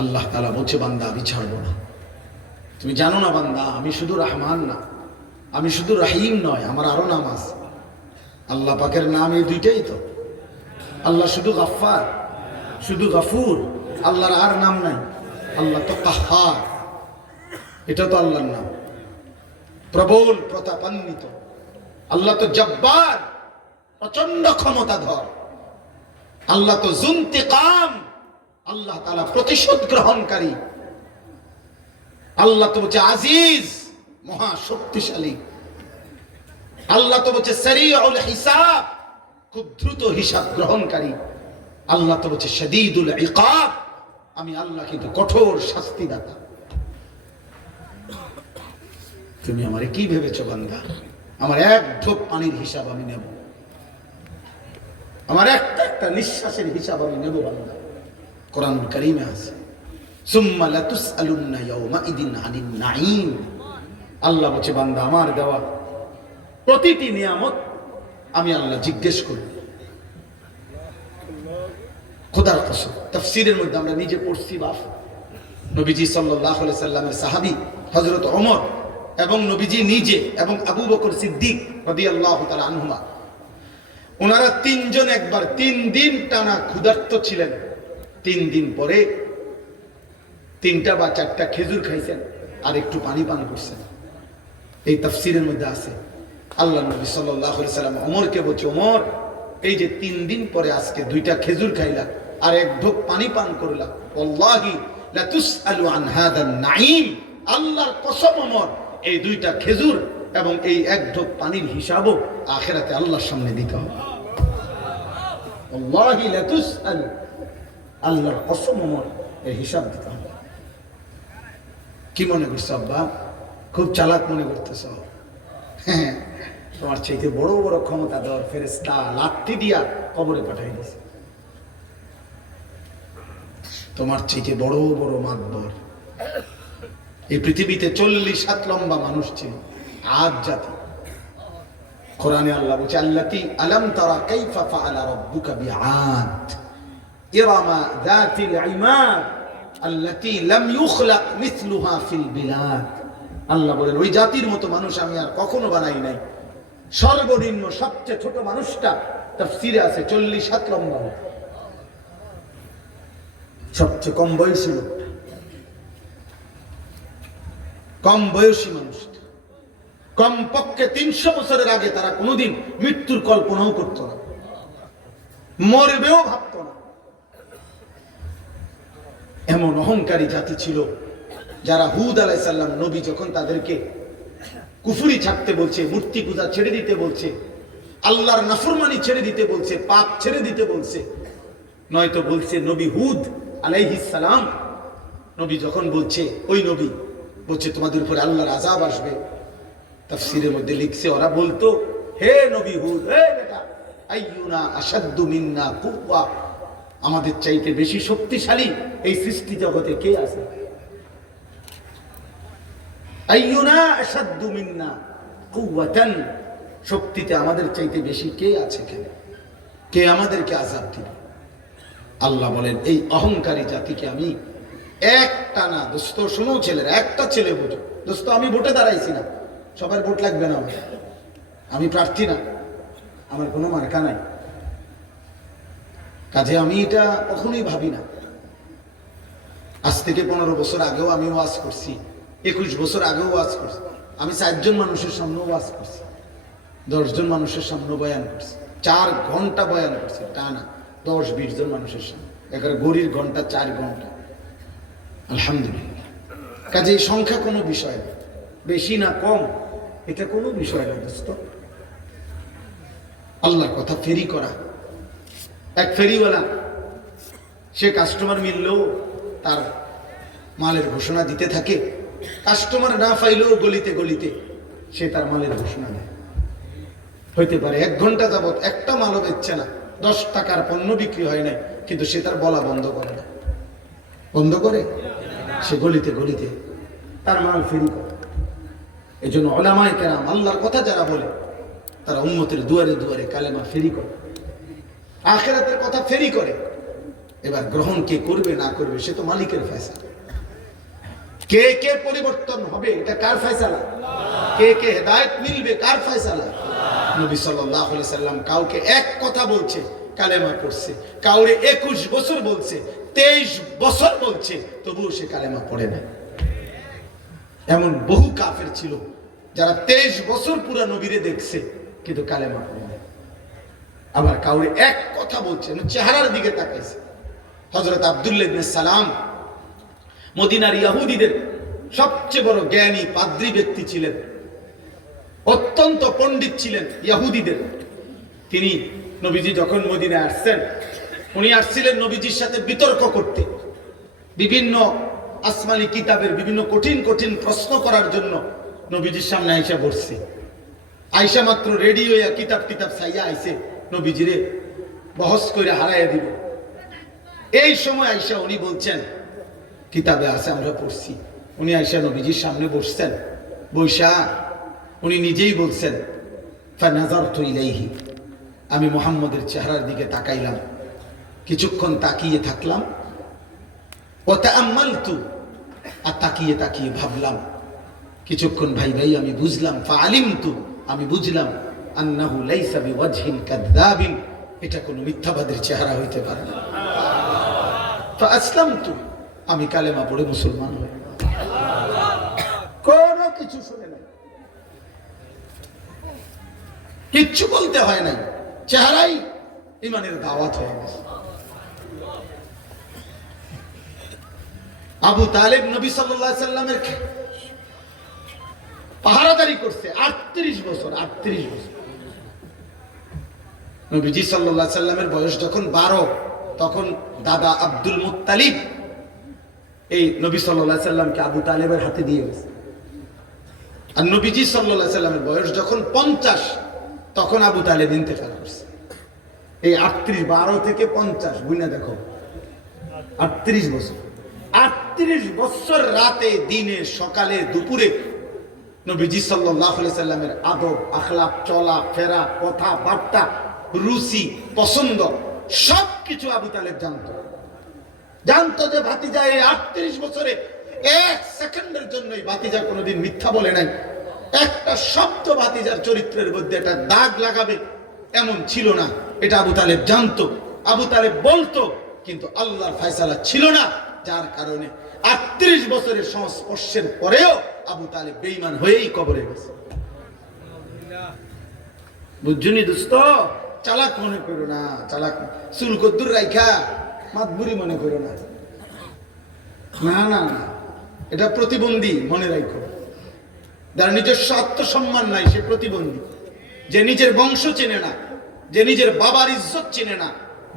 আল্লাহ তাআলা বলছে, বান্দা আমি ছাড়বো না। তুমি জানো না বান্দা, আমি শুধু রহমান না, আমি শুধু রহিম নয়, আমার আরো নাম আছে। আল্লাহ পাকের নাম এই দুইটাই তো। আল্লাহ শুধু গাফফার, শুধু গফুর, আল্লাহর আর নাম নাই। আল্লাহ তো কাহ্হার, এটা তো আল্লাহর নাম। প্রবল প্রতাপান্বিত আল্লাহ তো জব্বার, প্রচন্ড ক্ষমতাধর। আল্লাহ তো যুন্তিকাম, আল্লাহ তাআলা প্রতিশোধ গ্রহণকারী। আল্লাহ তো বলছে আজিজ, মহা শক্তিশালী। আল্লাহ তো বলছে সারিউল হিসাব, খুব দ্রুত হিসাব গ্রহণকারী। আল্লাহ তো বলছে শাদীদুল ইকাব, আমি আল্লাহ কিন্তু কঠোর শাস্তিদাতা। তুমি আমারে কি ভেবেছো বান্দা? আমার এক ঢোক পানির হিসাব আমি নেব, আমার একটা একটা নিঃশ্বাসের হিসাব আমি নেব বান্দা। কোরআনুল কারীমে আছে, সুম্মা লাতুসআলুন্না ইয়াওমাইদিন আনিন নাঈম। আল্লাহ বলছে বান্দা আমার দেওয়া প্রতিটি নিয়ামত আমি আল্লাহ জিজ্ঞেস করব। খোদার কসম, তাফসীরের মধ্যে আমরা নিজে পড়ছি, বাপ নবীজি সাল্লাল্লাহু আলাইহি সাল্লামের সাহাবী হযরত ওমর এবং নবীজি নিজে এবং আবু বকর সিদ্দিক রাদিয়াল্লাহু তাআলা আনহুমা, ওনারা তিনজন একবার 3 দিন টানা ক্ষুধার্ত ছিলেন। 3 দিন পরে 3টা বা 4টা খেজুর খাইছেন আর একটু পানি পান করছেন। এই তাফসীরের মধ্যে আছে। আল্লাহ নবী সাল্লাল্লাহু আলাইহি সাল্লাম ওমরকে বলছে, ওমর এই যে 3 দিন পরে আজকে 2টা খেজুর খাইলা আর এক ঢোক পানি পান করলা, ওয়াল্লাহি লা তুসআলু আন হাদান নাঈম। আল্লাহর কসম ওমর, এই 2টা খেজুর এবং এই এক ঢোক পানির হিসাবও আখিরাতে আল্লাহর সামনে দিতে হবে। ওয়াল্লাহি লা তুসআলু, আল্লাহর কসম ওমর, এই হিসাব দিতে হবে। কি মনে করছো আব্বা? খুব চালাক মনে করতেছ? হ্যাঁ, তোমার চাইতে বড় বড় ক্ষমতা দেওয়ার ফেরেশতা লাঠি দিয়া কবরে পাঠাই দিয়েছে। তোমার চাইতে বড় বড় মাতবর এই পৃথিবীতে 40 হাত লম্বা মানুষ ছিল, আদ জাতি। কোরআনে আল্লাহ বলছে, আল্লাতী আলাম তারা কাইফা ফাআলা রাব্বুকা বিআদ ইরামা যাতিল ইমাদ আল্লাতী লাম ইউখলাক মিথলুহা ফিল বিলাদ। আল্লাহ বলেন, ওই জাতির মতো মানুষ আমি আর কখনো বানাই নাই। সর্বনিম্ন সবচেয়ে ছোট মানুষটা তাফসীরে আছে 40 হাত লম্বা, সবচেয়ে কম বয়সী লোকটা, কম বয়সী মানুষটা। কমপক্ষে 300 বছরের আগে তারা কোনোদিন মৃত্যুর কল্পনাও করতো না, মরবেও ভাবতো না। এমন অহংকারী জাতি ছিল যারা হুদ আলাইহিস সালাম নবী যখন তাদেরকে কুফরি ছাড়তে বলছে, মূর্তি পূজা ছেড়ে দিতে বলছে, আল্লাহর নাফরমানি ছেড়ে দিতে বলছে, পাপ ছেড়ে দিতে বলছে, নয়তো বলছে নবী হুদ আলাইহিস সালাম, নবী যখন বলছে, ওই নবী বলছে তোমাদের উপরে আল্লাহর আযাব আসবে। তাফসীরের মধ্যে লিখছে, ওরা বলতো, হে নবী হুদ, হে বেটা, আইয়ুনা আশাদ্দু মিন্না কুওয়া, আমাদের চাইতে বেশি শক্তিশালী এই সৃষ্টি জগতে কে আছে? আইয়ুনা আশাদ্দু মিন্না কুওয়াতান, শক্তিতে আমাদের চাইতে বেশি কে আছে? কে আমাদেরকে আযাব দিবে? আল্লাহ বলেন, এই অহংকারী জাতিকে আমি একটা না, দোস্ত শোনো ছেলেরা, একটা ছেলে বোঝো দোস্ত, আমি ভোটে দাঁড়াইছি না, সবার ভোট লাগবে না আমার, আমি প্রার্থী না, আমার কোনো মার্কা নাই, কাজে আমি এটা কখনোই ভাবি না। আজ থেকে 15 বছর আগেও আমি ওয়াজ করছি, 21 বছর আগেও ওয়াজ করছি, আমি 4 জন মানুষের সামনে ওয়াজ করছি, 10 জন মানুষের সামনে বয়ান করছি, 4 ঘন্টা বয়ান করছি টানা, 10-20 জন মানুষের সামনে, এখানে গড়ির ঘন্টা 4 ঘন্টা। আলহামদুলিল্লাহ। কাজে এই সংখ্যা কোনো বিষয় না, বেশি না কম, এটা কোনো বিষয় না দোস্ত। আল্লাহর কথা ফেরি করা। এক ফেরিওয়ালা, সে কাস্টমার মিললেও তার মালের ঘোষণা দিতে থাকে, কাস্টমার না পাইলেও গলিতে গলিতে সে তার মালের ঘোষণা দেয়। হইতে পারে 1 ঘন্টা যাবত একটা মালও বেচছে না, 10 টাকার পণ্য বিক্রি হয় নাই, কিন্তু সে তার বলা বন্ধ করে না। বন্ধ করে সে গলিতে গলিতে তার মাল ফেরি করে। এই জন্য উলামায়ে কেরাম, আল্লাহর কথা যারা বলে, তারা উম্মতের দুয়ারে দুয়ারে কালেমা ফেরি করে, আখিরাতের কথা ফেরি করে। এবার গ্রহণ কে করবে না করবে সে তো মালিকের ফয়সালা। কে কে পরিবর্তন হবে এটা কার ফয়সালা? কে কে হেদায়েত মিলবে কার ফয়সালা? নবী সাল্লাল্লাহু আলাইহি সাল্লাম কাউকে এক কথা বলছে কালেমা পড়ছে, কাউরে 21 বছর বলছে, 23 বছর বলছে, তবুও সে কালেমা পড়ে না। এমন বহু কাফের ছিল যারা 23 বছর পুরা নবীরে দেখছে কিন্তু কালেমা পড়ে না। আবার কাউরে এক কথা বলছে, চেহারার দিকে তাকাইছে। হযরত আব্দুল্লাহ ইবনে সালাম মদিনার ইহুদিদের সবচেয়ে বড় জ্ঞানী পাদ্রী ব্যক্তি ছিলেন, অত্যন্ত পণ্ডিত ছিলেন ইহুদিদের। তিনি নবীজি যখন মদিনায় আসছেন, উনি আসছিলেন নবীজির সাথে বিতর্ক করতে, বিভিন্ন আসমানি কিতাবের বিভিন্ন কঠিন কঠিন প্রশ্ন করার জন্য নবীজির সামনে আয়েশা বসছে। আয়েশা মাত্র রেডি হইয়া কিতাব চাইয়া আইছে নবীজিরে বহস করে হারাইয়া দিবে। এই সময় আয়েশা উনি বলছেন কিতাবে আছে আমরা পড়ছি। উনি আয়েশা নবীজির সামনে বসছেন, বৈশা উনি নিজেই বলছেন ফানাযারতু ইলাইহি, আমি মুহাম্মদের চেহারার দিকে তাকাইলাম, কিছুক্ষণ তাকিয়ে থাকলাম, ওয়া তাআম্মালতু, আর তাকিয়ে তাকিয়ে ভাবলাম, কিছুক্ষণ ভাই আমি বুঝলাম, ফাআলিমতু, আমি বুঝলাম, আন্নাহু লাইসা বিওয়াজহিল কাযাবিন, এটা কোনো মিথ্যাবাদীর চেহারা হইতে পারে না। ফাআসলামতু, আমি কালেমা পড়ে মুসলমান হই। কোনো কিছু শুনে নাই, কিচ্ছু বলতে হয় নাই, চেহারাই ইমানের দাওয়াত হয়ে গেছে। আবু তালেব নবী সাল্লাল্লাহু আলাইহি সাল্লামের পাহারাদারি করছে 38 বছর। 38 বছর নবীজি সাল্লাল্লাহু আলাইহি সাল্লামের বয়স যখন 12, তখন দাদা আব্দুল মুত্তালিব এই নবী সাল্লাল্লাহু আলাইহি সাল্লামকে আবু তালেবের হাতে দিয়ে গেছে। আর নবীজি সাল্লাল্লাহু আলাইহি সাল্লামের বয়স যখন 50, তখন আবু তালেব ইন্তেকাল করছে। এই 38, 12 থেকে 50 গুণে দেখো, 38 বছর। 38 বছর রাতে দিনে সকালে দুপুরে নবীজি সাল্লাল্লাহু আলাইহি সাল্লামের আদব আখলাক, চলা ফেরা, কথা বার্তা, রুচি পছন্দ সবকিছু আবু তালেব জানতো যে ভাতিজা এই 38 বছরে 1 সেকেন্ডের জন্যই ভাতিজা কোনোদিন মিথ্যা বলে নাই। একটা শব্দ ভাতিজার চরিত্রের মধ্যে একটা দাগ লাগাবে এমন ছিল না, এটা আবু তালেব জানতো। আবু তালেব বলতো, কিন্তু আল্লাহর ফয়সালা ছিল না, যার কারণে 38 বছরের সংস্পর্শের পরেও আবু তালেব বেঈমান হয়েই কবরে গেছে। বুঝছনি দোস্ত, চালাক মনে করো না, চালাক চুল কদ্দুর রাইখা মাতবুরি মনে করো না, না না না, এটা প্রতিবন্ধী মনে রাখো। যার নিজস্ব আত্মসম্মান নাই সে প্রতিবন্ধী। যে নিজের বংশ চেনে না, যে নিজের বাবার ইজ্জত চেনে না,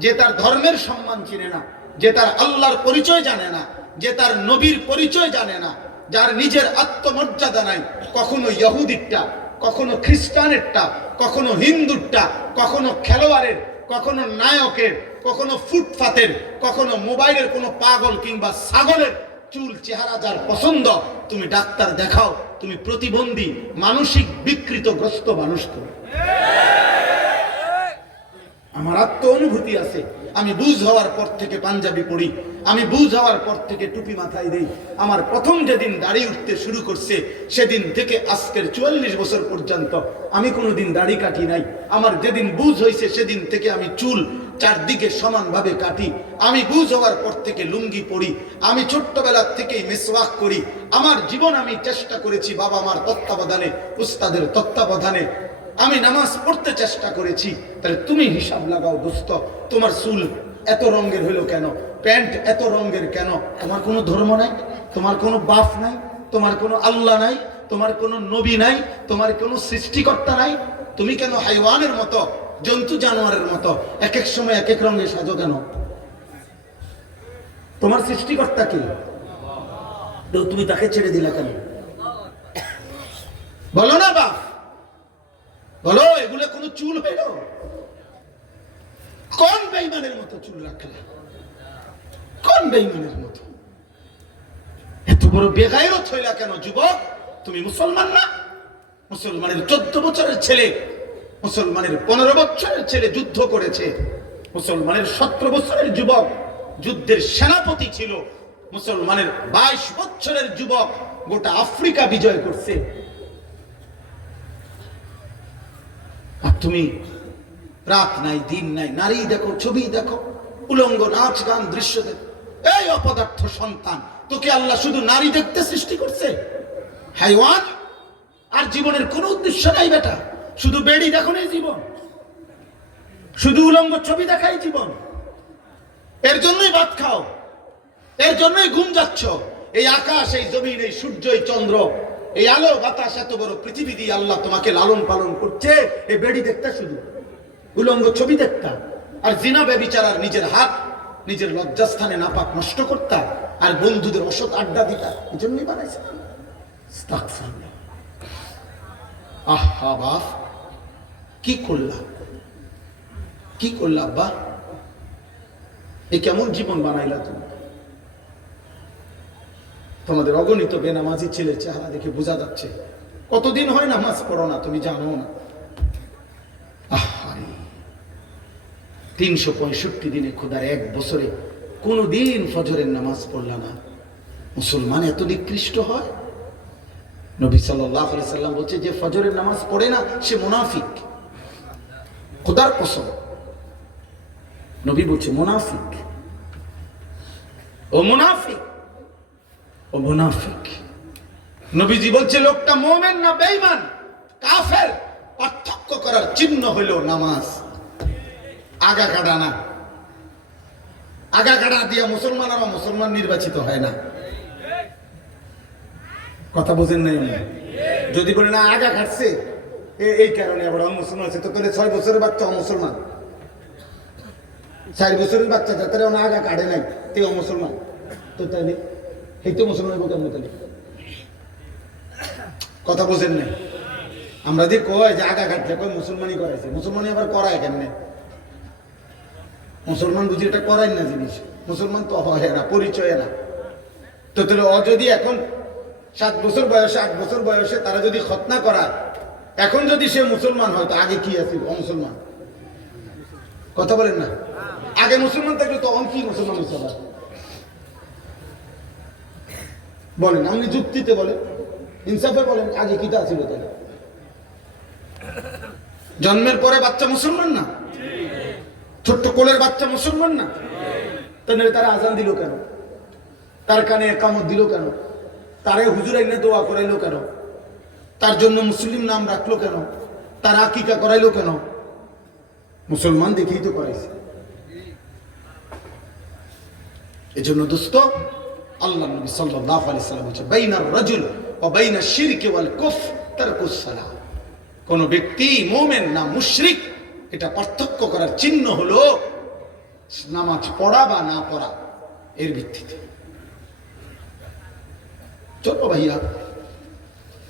যে তার ধর্মের সম্মান চেনে না, যে তার আল্লাহর পরিচয় জানে না, যে তার নবীর পরিচয় জানে না, যার নিজের আত্মমর্যাদা নাই, কখনো ইহুদিরটা, কখনো খ্রিস্টানেরটা, কখনো হিন্দুরটা, কখনো খেলোয়াড়ের, কখনো নায়কের, কখনো ফুটপাতের, কখনো মোবাইলের কোনো পাগল কিংবা ছাগলের চুল চেহারা যার পছন্দ, তুমি ডাক্তার দেখাও, তুমি প্রতিবন্ধী মানসিক বিকৃতগ্রস্ত মানুষ। তো আমার আত্ম অনুভূতি আছে, আমি বুঝ হওয়ার পর থেকে পাঞ্জাবি পড়ি, আমি বুঝ হওয়ার পর থেকে টুপি মাথায় দেই। আমার প্রথম যেদিন দাড়ি উঠতে শুরু করছে সেদিন থেকে আজকের 44 বছর পর্যন্ত আমি কোনোদিন দাড়ি কাটি নাই। আমার যেদিন বুঝ হয়েছে সেদিন থেকে আমি চুল চারদিকে সমানভাবে কাটি। আমি বুঝ হওয়ার পর থেকে লুঙ্গি পরি, আমি ছোট্টবেলার থেকেই মিসওয়াক করি। আমার জীবন আমি চেষ্টা করেছি বাবা মার তত্ত্বাবধানে, উস্তাদের তত্ত্বাবধানে আমি নামাজ পড়তে চেষ্টা করেছি। তাহলে তুমি হিসাব লাগাও দোস্ত, তোমার চুল এত রঙের হলো কেন, প্যান্ট এত রঙের কেন? তোমার কোনো ধর্ম নাই, তোমার কোনো বাপ নাই, তোমার কোনো আল্লাহ নাই, তোমার কোনো নবী নাই, তোমার কোনো সৃষ্টিকর্তা নাই। তুমি কেন হাইওয়ানের মতো, জন্তু জানোয়ারের মতো এক এক সময় এক এক রঙে সাজো কেন? তোমার সৃষ্টিকর্তা কি? তুমি তাকে ছেড়ে দিলা কেন? বলো না বাপ, বলো, এগুলো কোনো চুল হইল? কোন বেঈমানের মতো চুল রাখলা? কোন বেঈমানের মতো? এত বড় বেগায়রত হইলা কেন যুবক? তুমি মুসলমান না? মুসলমানের 14 বছরের ছেলে, মুসলমানের 15 বছরের ছেলে যুদ্ধ করেছে, মুসলমানের 17 বছরের যুবক যুদ্ধের সেনাপতি ছিল, মুসলমানের 22 বছরের যুবক গোটা আফ্রিকা বিজয় করছে। আর তুমি রাত নাই দিন নাই, নারী দেখো, ছবি দেখো, উলঙ্গ নাচ গান দৃশ্য দেখো। এই অপদার্থ সন্তান, তোকে আল্লাহ শুধু নারী দেখতে সৃষ্টি করছে? হাইওয়ান। আর জীবনের কোনো উদ্দেশ্য নাই বেটা, শুধু বেড়ি দেখো না জীবন, শুধু উলঙ্গ ছবি দেখাই জীবন। এর জন্যই ভাত খাও, এর জন্যই ঘুম যাচ্ছ। এই আকাশ, এই জমিন, এই সূর্য, এই চন্দ্র, এই আলো বাতাস, এত বড় পৃথিবী দিয়ে আল্লাহ তোমাকে লালন পালন করছে। এই বেড়ি দেখতা, শুধু উলঙ্গ ছবি দেখতা, আর জিনা ব্যভিচার, নিজের হাত নিজের লজ্জাস্থানে নাপাক নষ্ট করতা, আর বন্ধুদের অসৎ আড্ডা দিতা। এই জন্যই বানাইছে। আহা বাপ, কি করলা, কি করলা আব্বা? এই কেমন জীবন বানাইলা তুমি? তোমাদের অগণিত বেনামাজি ছেলের চেহারা দেখে বোঝা যাচ্ছে কতদিন হয় নামাজ পড়ো না, তুমি জানো না। 365 দিনে, খোদার এক বছরে কোনদিন ফজরের নামাজ পড়লা না। মুসলমান এত নিকৃষ্ট হয়? নবী সাল্লাল্লাহু আলাইহি সাল্লাম বলছে, যে ফজরের নামাজ পড়ে না সে মুনাফিক। খোদার কসম, নবী বলছে মুনাফিক, ও মুনাফিক, ও মুনাফিক। নবীজি বলছে লোকটা মুমিন না বেঈমান, কাফের, পার্থক্য করার চিহ্ন হলো নামাজ। আগা কাটা না, আগা কাটা দিয়া মুসলমান আর মুসলমান নির্বাচিত হয় না। কথা বোঝেন নাই? যদি বলে না আগা কাটছে এই কারণে আবার মুসলমান আছে, তো তোলে 6 বছরের বাচ্চা মুসলমান, 4 বছরের বাচ্চা যাতে আগা কাটে নাই তেও মুসলমান, তো তাইলে এই তো মুসলমান কেমন? তাহলে কথা বোঝেন নাই? আমরা যে কয় যে আগা কাটলে কয় মুসলমানই করাইছে, মুসলমানই আবার করায় কেমনে? মুসলমান বুঝি এটা করাই না জিনিস, মুসলমান তো হয় না, পরিচয় না। তো তাহলে যদি এখন 7 বছর বয়সে, 8 বছর বয়সে তারা যদি খতনা করায়, এখন যদি সে মুসলমান হয়, তো আগে কি আছে? অমুসলমান। কথা বলেন না? আগে মুসলমান থাকলে তখন কি মুসলমান মুসলমান বলেন? আপনি যুক্তিতে বলেন, ইনসাফে বলেন, আগে কিটা ছিল? তাহলে জন্মের পরে বাচ্চা মুসলমান না? ছোট্ট কোলের বাচ্চা মুসলমান না? তাহলে তারা আজান দিল কেন? তার কানে একামত দিল কেন? তারে হুজুর এনে দোয়া করাইলো কেন? তার জন্য মুসলিম নাম রাখলো কেন? তার আকিকা করাইলো কেন? মুসলমান দেখেই তো করাইছে। এজন্য দোস্ত, আল্লাহ নবী সাল্লাল্লাহু আলাইহি সাল্লাম বলেছে, বাইনার রাজুল ওয়া বাইনাশ শিরকি ওয়াল কুফর তারকুস সালাহ। কোন ব্যক্তি মুমিন না মুশরিক, এটা পার্থক্য করার চিহ্ন হলো নামাজ পড়া বা না পড়া, এর ভিত্তিতে। চলো ভাইয়া,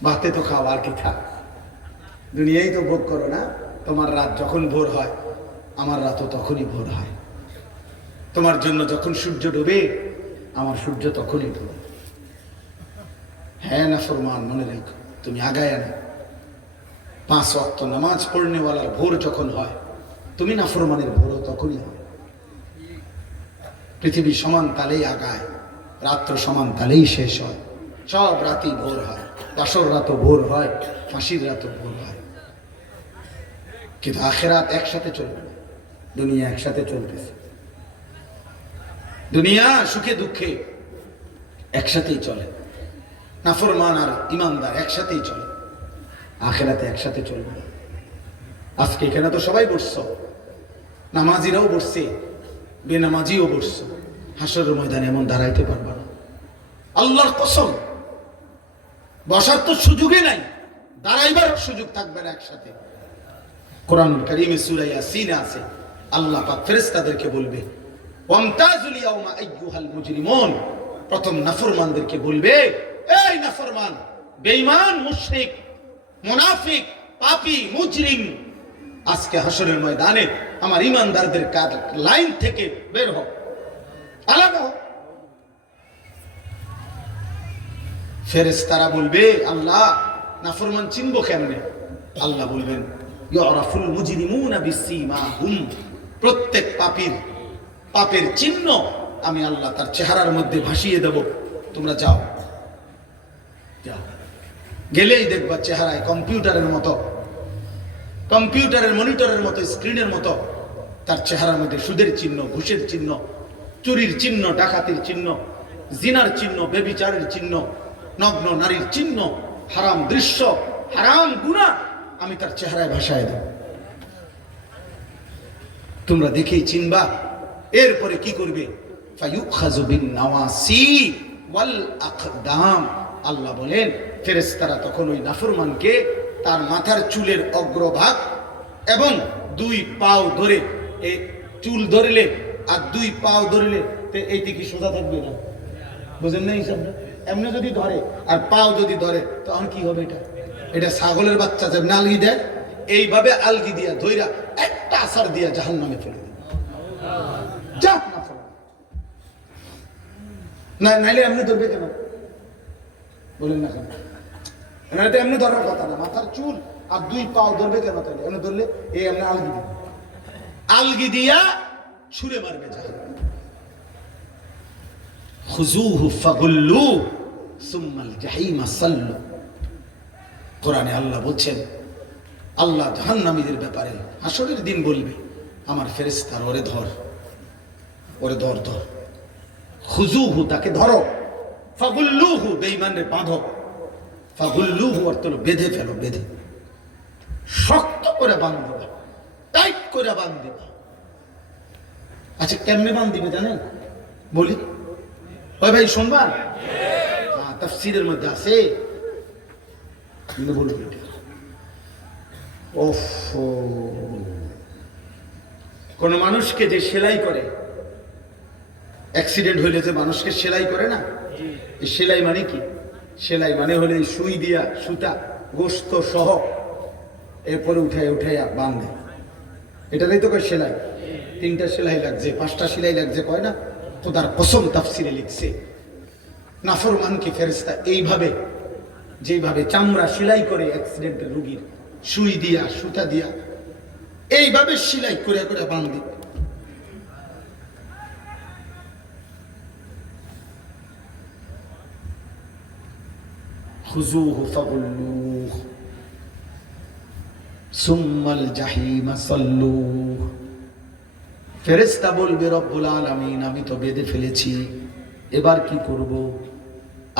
ভাতে তো খাও, আর কি খা, দুনিয়াই তো ভোগ করো না। তোমার রাত যখন ভোর হয়, আমার রাতও তখনই ভোর হয়। তোমার জন্য যখন সূর্য ডুবে, আমার সূর্য তখনই ডুবে। হ্যাঁ না ফরমান, মনে রেখো, তুমি আগায় না। 5 ওয়াক্ত নামাজ পড়নেওয়ালার ভোর যখন হয়, তুমি না ফরমানের ভোরও তখনই হয়। পৃথিবী সমান তালেই আগায়, রাত্র সমান তালেই শেষ হয়। সব রাতই ভোর হয়, বাসর রাতও ভোর হয়, ফাঁসির রাতও ভোর হয়। কিন্তু আখেরাত একসাথে চলবে না, দুনিয়া একসাথে চলতেছে। দুনিয়া সুখে দুঃখে একসাথেই চলে, নাফরমান আর ইমানদার একসাথেই চলে, আখেরাতে একসাথে চলবে না। আজকে এখানে তো সবাই বসছো, নামাজিরাও বসছে, বেনামাজিও বসছো। হাসরের ময়দানে এমন দাঁড়াইতে পারবা না, আল্লাহর কসম। বসার তো সুযোগই নাই, দাঁড়াইবার সুযোগ থাকবে না একসাথে। কোরআন কারীমে সূরা ইয়াসিনে আছে, আল্লাহ পাক ফেরেশতাদেরকে বলবে, ওয়ামতাজুল ইয়াউমা আইয়ুহাল মুজরিমুন। প্রথম নাফরমানদেরকে বলবে, এই নাফরমান, বেঈমান, মুশরিক, মুনাফিক, পাপী, মুজরিম, আজকে হাসরের ময়দানে আমার ইমানদারদের লাইন থেকে বের হও, আলাদা হও। ফেরেশতারা বলবে, আল্লাহ নাফরমান চিনবো কেমনে? আল্লাহ বলবেন, ইউরাফুল মুজরিমুনা বিসীমাহুম। প্রত্যেক পাপীর পাপের চিহ্ন আমি আল্লাহ তার চেহারার মধ্যে ভাসিয়ে দেব। তোমরা যাও, যাও। গেলেই দেখবা চেহারায় কম্পিউটারের মতো, কম্পিউটারের মনিটরের মতো, স্ক্রিনের মতো তার চেহারার মধ্যে সুদের চিহ্ন, ঘুষের চিহ্ন, চুরির চিহ্ন, ডাকাতির চিহ্ন, জিনার চিহ্ন, ব্যভিচারের চিহ্ন, নগ্ন নারীর চিহ্ন, হারাম দৃশ্য, হারাম গুনাহ আমি তার চেহারায় ভাসায় দেব। তোমরা দেখেই চিনবা। এরপরে কি করবে? ফায়ুখাযু বিন নাওয়াসি ওয়াল আকদাম। আল্লাহ বলেন ফেরেশতারা তখন ওই নাফরমানকে তার মাথার চুলের অগ্রভাগ এবং দুই পাও ধরে, এই চুল ধরলে আর দুই পাও ধরলে এইটি কি সোজা থাকবে না? বুঝেন না হিসাবটা? এমনি যদি ধরে আর পাও যদি ধরে তখন কি হবে? এটা ছাগলের বাচ্চা যেমন আলগি দেয়, এইভাবে আলগি দিয়া ধইরা একটা আসার দিয়া জাহান্নামে ফেলে দেবে। যা না, নাইলে এমনি ধরবে কেন? বলেন না কেন? এটা এমনি ধরার কথা না। মাথার চুল আর দুই পাও ধরবে কেন? তাইলে এমনি ধরলে এই এমনি আলগি দিবে, আলগি দিয়া ছুঁড়ে মারবে জাহান্নামে। খুযুহু ফাগুল্লু সুম্মাল জাহিমা সাল্লু। কোরআনে আল্লাহ বলছেন, আল্লাহ জাহান্নামীদের ব্যাপারে হাসরের দিন বলবে, আমার ফেরেশতারা ওরে ধর, ওরে ধর, ধর। খুযুহু তাকে ধরো, ফাগুল্লুহু বেঈমানরে বাঁধো। ফাগুল্লুহু অর্থ হলো বেঁধে ফেলো, বেঁধে শক্ত করে বাঁধবা, টাইট করে বাঁধবা। আচ্ছা কেমনে বাঁধবে জানেন? বলি, ওই ভাই শুনবা? হ্যাঁ, তাফসীরের মধ্যে আছে। বলবো কোন মানুষকে যে সেলাই করে, অ্যাক্সিডেন্ট হইলে যে মানুষকে সেলাই করে না, এই সেলাই মানে কি? সেলাই মানে হলে সুই দিয়া সুতা গোস্ত সহ এরপরে উঠায় উঠাইয়া বাঁধে, এটাতেই তো কয় সেলাই। 3টা সেলাই লাগছে, 5টা সেলাই লাগছে কয় না? খোদার কসম তাফসীরে লিখছে, নাফরমানকে ফেরেশতা এইভাবে, যেভাবে চামড়া সেলাই করে অ্যাক্সিডেন্টের রোগীর, সুই দিয়া সুতা দিয়া এইভাবে সেলাই করে করে বাঁধে। খুযুহু ফাগুল্লুহু সুম্মাল জাহিমা সাল্লুহু। ফেরেশতা বলবে রব্বুল আলামিন আমি তো বেঁধে ফেলেছি, এবার কি করব?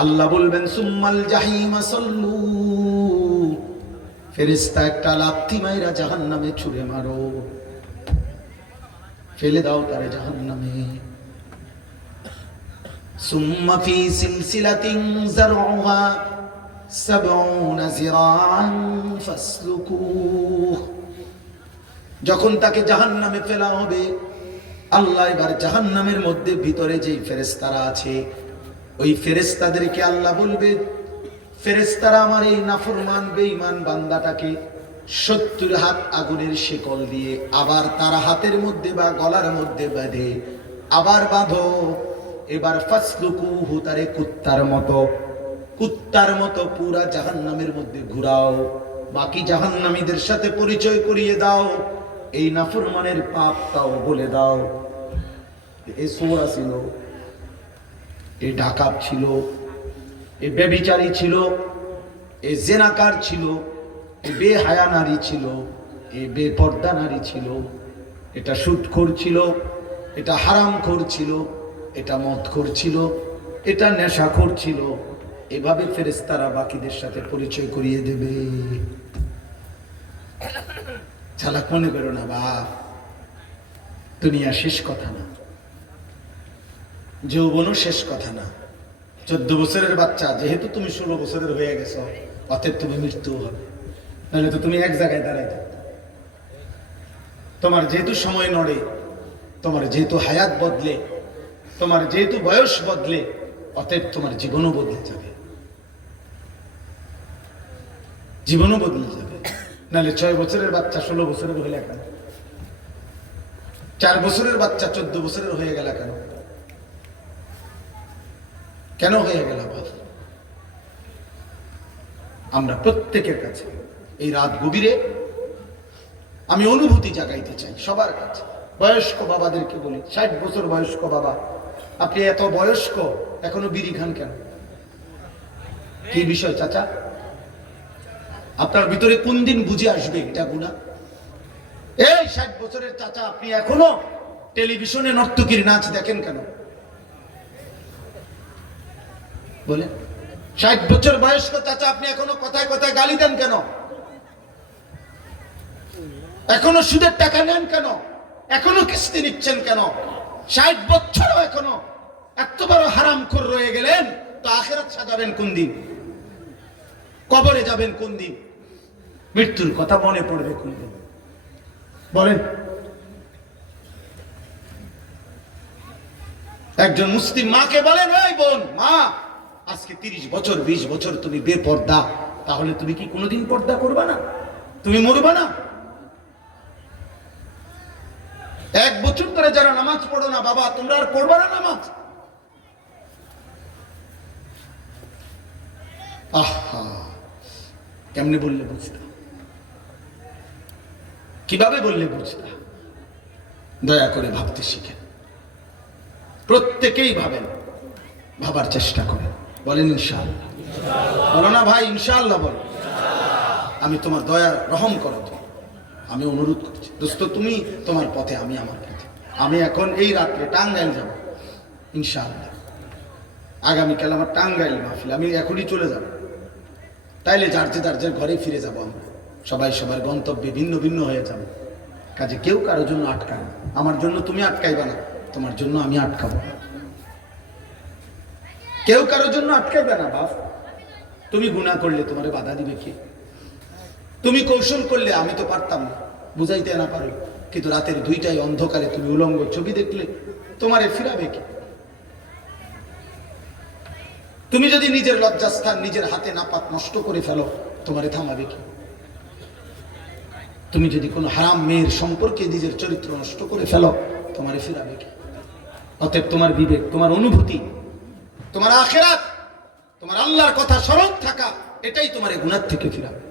আল্লাহ বলবেন সুম্মাল জাহিমা সাল্লু। ফেরেশতা একটা লাথি মাইরা জাহান্নামে ছুঁড়ে মারো, ফেলে দাও তারে জাহান্নামে। সুম্মা ফি সিলসিলাতিন যারউহা 70 যিরাআন ফাসলুকুহ। যখন তাকে জাহান্নামে ফেলা হবে, আল্লাহ এবার জাহান্নামের মধ্যে ভিতরে যেই ফেরেশতারা আছে, ওই ফেরেশতাদেরকে আল্লাহ বলবে, ফেরেশতারা আমার এই নাফরমান বেঈমান বান্দাটাকে 70 হাত আগুনের শিকল দিয়ে আবার তার হাতের মধ্যে বা গলার মধ্যে বেঁধে আবার বাঁধো। এবার ফাসলুকুহু তারে কুত্তার মতো পুরা জাহান্নামের মধ্যে ঘুরাও, বাকি জাহান্নামীদের সাথে পরিচয় করিয়ে দাও, এই নাফরমানের পাপটাও বলে দাও। এ চোর ছিল, এ ডাকাত ছিল, এ ব্যভিচারী ছিল, এ জেনাকার ছিল, এ বেহায়া নারী ছিল, এ বেপর্দা নারী ছিল, এটা সুদখোর ছিল, এটা হারামখোর ছিল, এটা মদখোর ছিল, এটা নেশাখোর ছিল। এভাবে ফেরেশতারা বাকিদের সাথে পরিচয় করিয়ে দেবে। চালাক মনে করো না বাপ, দুনিয়া শেষ কথা না, যৌবনও শেষ কথা না। 14 বছরের বাচ্চা যেহেতু তুমি 16 বছরের হয়ে গেছো, অতএব তুমি মৃত্যু হবে, নাহলে তো তুমি এক জায়গায় দাঁড়াই থাকতে। তোমার যেহেতু সময় নড়ে, তোমার যেহেতু হায়াত বদলে, তোমার যেহেতু বয়স বদলে, অতএব তোমার জীবনও বদলে যাবে, জীবনও বদলে যাবে। নাহলে 6 বছরের বাচ্চা 16 বছরের হইলে কেন? 4 বছরের বাচ্চা 14 বছরের হয়ে গেল কেন? কেন হয়ে গেল? আমরা প্রত্যেকের কাছে এই রাত গভীরে আমি অনুভূতি জাগাইতে চাই সবার কাছে। বয়স্ক বাবাদেরকে বলি, 60 বছর বয়স্ক বাবা আপনি এত বয়স্ক এখনো বিড়ি খান কেন? কি বিষয় চাচা? আপনার ভিতরে কোন দিন বুঝে আসবে এটা গুনাহ? এই 60 বছরের চাচা, আপনি এখনো টেলিভিশনে নর্তকীর নাচ দেখেন কেন? বলে 60 বছর বয়স্ক চাচা, আপনি এখনো কথায় কথায় গালি দেন কেন? এখনো সুদের টাকা নেন কেন? এখনো কিস্তি নিচ্ছেন কেন? 60 বছরও এখনো এত বড় হারামখোর রয়ে গেলেন, তো আখিরাত সাজাবেন কোন দিন? কবরে যাবেন কোন দিন? মৃত্যুর কথা মনে পড়বে কোন দিন? বলেন। একজন মুসলিম মাকে বলেন, এই বোন, মা, আজকে 30 বছর 20 বছর তুমি বেপর্দা, তাহলে তুমি কি কোনোদিন পর্দা করবা না? তুমি মরবা না? 1 বছর ধরে যারা নামাজ পড়ো না বাবা, তোমরা আর পড়বা না নামাজ? আহা, কেমনে বললে বুঝতা? কিভাবে বললে বুঝতা? দয়া করে ভাবতে শিখেন। প্রত্যেকেই ভাবেন, ভাবার চেষ্টা করেন। বলেন ইনশাআল্লাহ। বলো না ভাই, ইনশাআল্লাহ বলো। আমি তোমার দয়া রহম করো তো, আমি অনুরোধ করছি। দোস্ত, তুমি তোমার পথে, আমি আমার পথে। আমি এখন এই রাত্রে টাঙ্গাইল যাব ইনশাআল্লাহ। আগামীকাল আমার টাঙ্গাইল মাহফিল, আমি এখনই চলে যাব। তাইলে যার যে ঘরে ফিরে যাব আমরা। সবাই সবার গন্তব্যে ভিন্ন ভিন্ন হয়ে যাব। কাজে কেউ কারোর জন্য আটকায় না। আমার জন্য তুমি আটকাইবা না, তোমার জন্য আমি আটকাবো না। কেউ কারোর জন্য আটকাইবে না বাপ। তুমি গুনাহ করলে তোমারে বাধা দিবে কে? তুমি কৌশল করলে, আমি তো পারতাম না, বুঝাইতে না পারো, কিন্তু রাতের 2টায় অন্ধকারে তুমি উলঙ্গ ছবি দেখলে তোমারে ফিরাবে কে? তুমি যদি নিজের লজ্জাস্থান নিজের হাতে নাপাক নষ্ট করে ফেলো, তোমারে থামাবে কি? তুমি যদি কোনো হারাম মেয়ের সম্পর্কে নিজের চরিত্র নষ্ট করে ফেলো, তোমারে ফিরাবে কি? অতএব তোমার বিবেক, তোমার অনুভূতি, তোমার আখিরাত, তোমার আল্লাহর কথা স্মরণ থাকা, এটাই তোমার গুনাহ থেকে ফিরাবে।